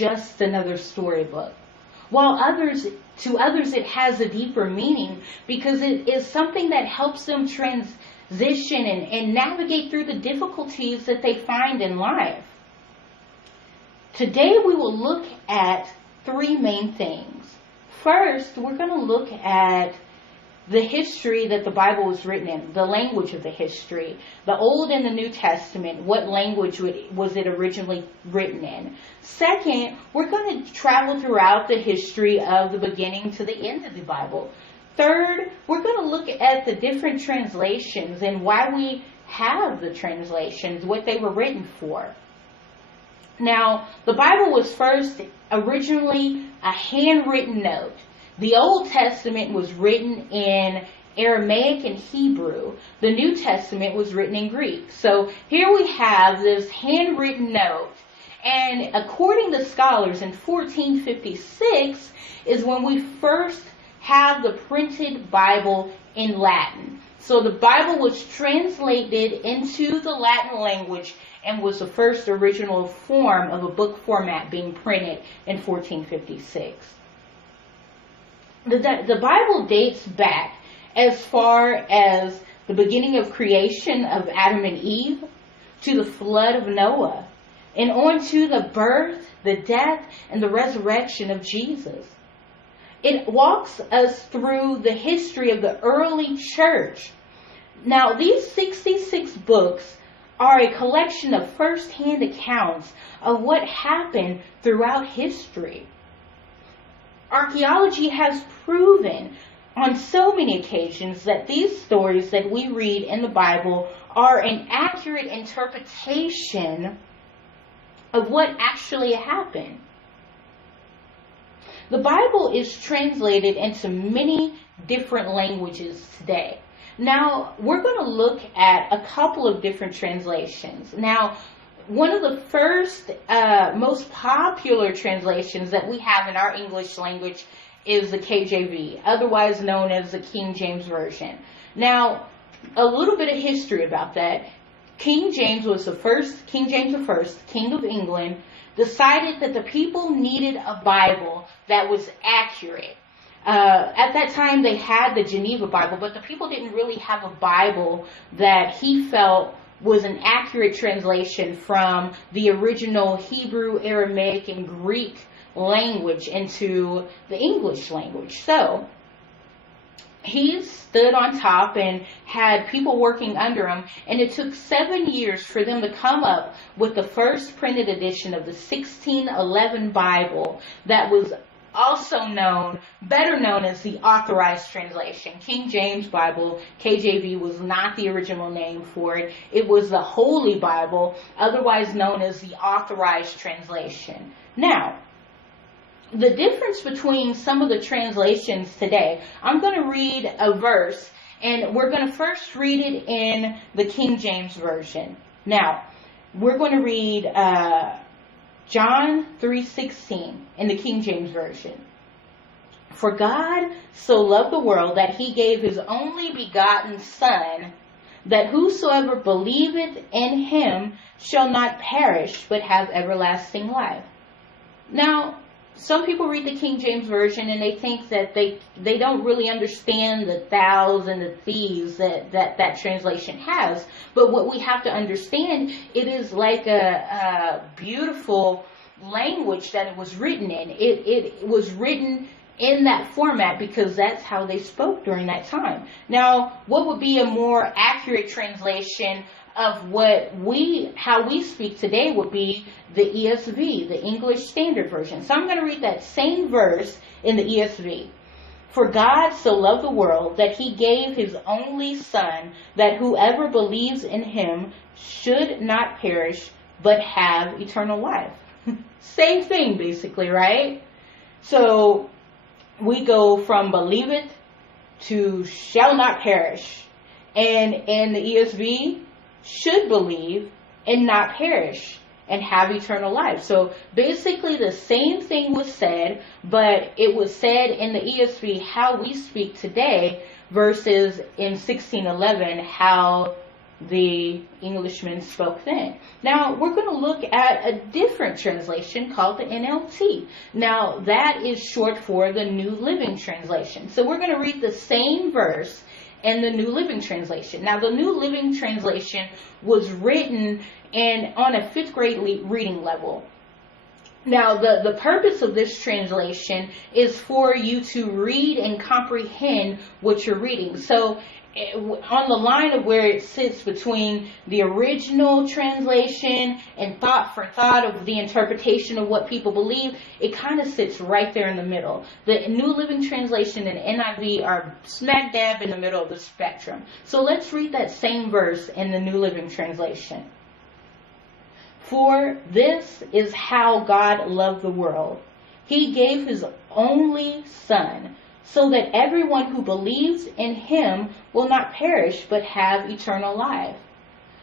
just another storybook. While to others it has a deeper meaning because it is something that helps them transition and navigate through the difficulties that they find in life. Today we will look at three main things. First, we're going to look at the history that the Bible was written in, the language of the history, the Old and the New Testament, what language was it originally written in. Second, we're going to travel throughout the history of the beginning to the end of the Bible. Third, we're going to look at the different translations and why we have the translations, what they were written for. Now, the Bible was first originally a handwritten note. The Old Testament was written in Aramaic and Hebrew. The New Testament was written in Greek. So here we have this handwritten note. And according to scholars, in 1456 is when we first have the printed Bible in Latin. So the Bible was translated into the Latin language and was the first original form of a book format being printed in 1456. The Bible dates back as far as the beginning of creation of Adam and Eve to the flood of Noah and on to the birth, the death, and the resurrection of Jesus. It walks us through the history of the early church. Now, these 66 books are a collection of first-hand accounts of what happened throughout history. Archaeology has proven on so many occasions that these stories that we read in the Bible are an accurate interpretation of what actually happened. The Bible is translated into many different languages today. Now, we're going to look at a couple of different translations. Now, one of the first, most popular translations that we have in our English language is the KJV, otherwise known as the King James Version. Now, a little bit of history about that. King James I, King of England, decided that the people needed a Bible that was accurate. At that time, they had the Geneva Bible, but the people didn't really have a Bible that he felt was an accurate translation from the original Hebrew, Aramaic, and Greek language into the English language. So he stood on top and had people working under him, and it took 7 years for them to come up with the first printed edition of the 1611 Bible that was also better known as the Authorized Translation. King James Bible, KJV, was not the original name for it. It was the Holy Bible, otherwise known as the Authorized Translation. Now, the difference between some of the translations today, I'm going to read a verse, and we're going to first read it in the King James Version. Now, we're going to read John 3:16 in the King James Version. For God so loved the world that he gave his only begotten Son, that whosoever believeth in him shall not perish, but have everlasting life. Now, some people read the King James Version and they think that they don't really understand the thous and the thieves that translation has. But what we have to understand, it is like a beautiful language that it was written in. It was written in that format because that's how they spoke during that time. Now, what would be a more accurate translation of how we speak today would be the ESV, the English Standard Version. So I'm going to read that same verse in the ESV. For God so loved the world that he gave his only Son, that whoever believes in him should not perish, but have eternal life. Same thing, basically, right? So we go from believeth to shall not perish. And in the ESV, should believe and not perish and have eternal life. So basically the same thing was said, but it was said in the ESV how we speak today versus in 1611 how the Englishmen spoke then. Now, we're going to look at a different translation called the NLT. Now, that is short for the New Living Translation. So we're going to read the same verse in the New Living Translation. Now, the New Living Translation was written on a 5th grade reading level. Now, the purpose of this translation is for you to read and comprehend what you're reading. So, on the line of where it sits between the original translation and thought for thought of the interpretation of what people believe, it kind of sits right there in the middle. The New Living Translation and NIV are smack dab in the middle of the spectrum. So let's read that same verse in the New Living Translation. For this is how God loved the world. He gave his only Son, so that everyone who believes in him will not perish but have eternal life.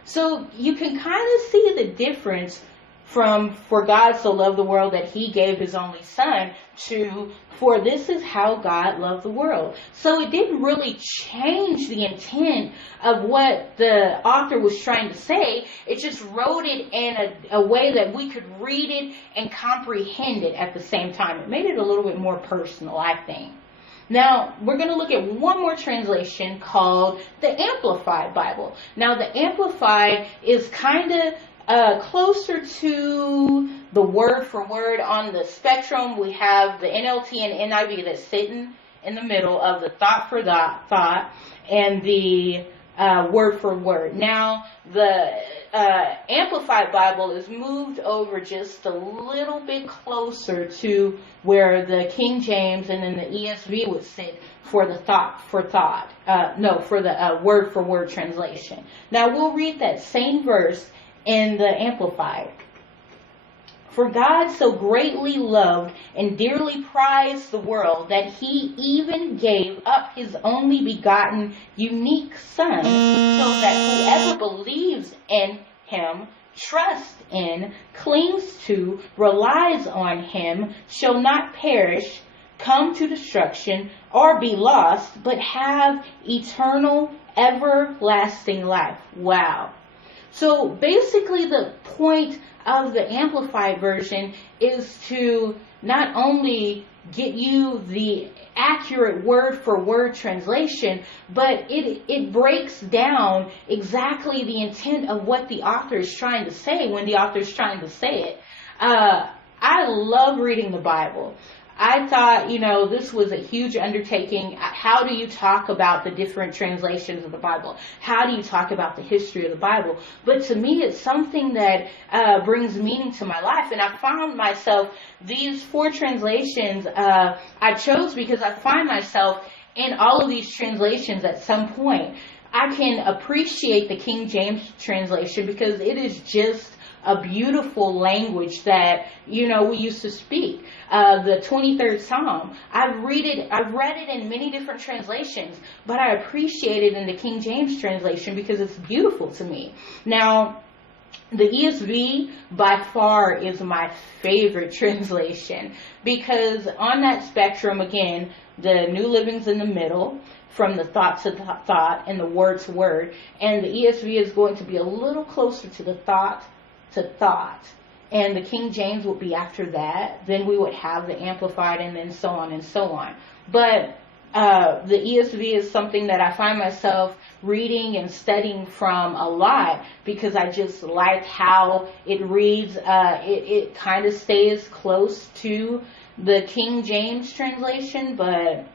So you can kind of see the difference from for God so loved the world that he gave his only Son to for this is how God loved the world. So it didn't really change the intent of what the author was trying to say. It just wrote it in a way that we could read it and comprehend it at the same time. It made it a little bit more personal, I think. Now, we're going to look at one more translation called the Amplified Bible. Now, the Amplified is kind of closer to the word for word on the spectrum. We have the NLT and NIV that's sitting in the middle of the thought for thought and the word for word. Now, the Amplified Bible is moved over just a little bit closer to where the King James and then the ESV would sit for the thought for thought. For the word for word translation. Now, we'll read that same verse in the Amplified. For God so greatly loved and dearly prized the world that he even gave up his only begotten unique Son, so that whoever believes in him, trusts in, clings to, relies on him, shall not perish, come to destruction, or be lost, but have eternal, everlasting life. Wow. So basically the point of the Amplified version is to not only get you the accurate word for word translation, but it breaks down exactly the intent of what the author is trying to say when the author is trying to say it. I love reading the Bible. I thought, this was a huge undertaking. How do you talk about the different translations of the Bible? How do you talk about the history of the Bible? But to me, it's something that brings meaning to my life. And I found myself, these 4 translations I chose because I find myself in all of these translations at some point. I can appreciate the King James translation because it is just a beautiful language that, we used to speak. The 23rd Psalm, I've read it in many different translations, but I appreciate it in the King James translation because it's beautiful to me. Now, the ESV by far is my favorite translation because on that spectrum, again, the New Living's in the middle, from the thought to thought and the word to word, and the ESV is going to be a little closer to the thought to thought, and the King James would be after that. Then we would have the Amplified, and then so on and so on. But the ESV is something that I find myself reading and studying from a lot because I just like how it reads. It kind of stays close to the King James translation, but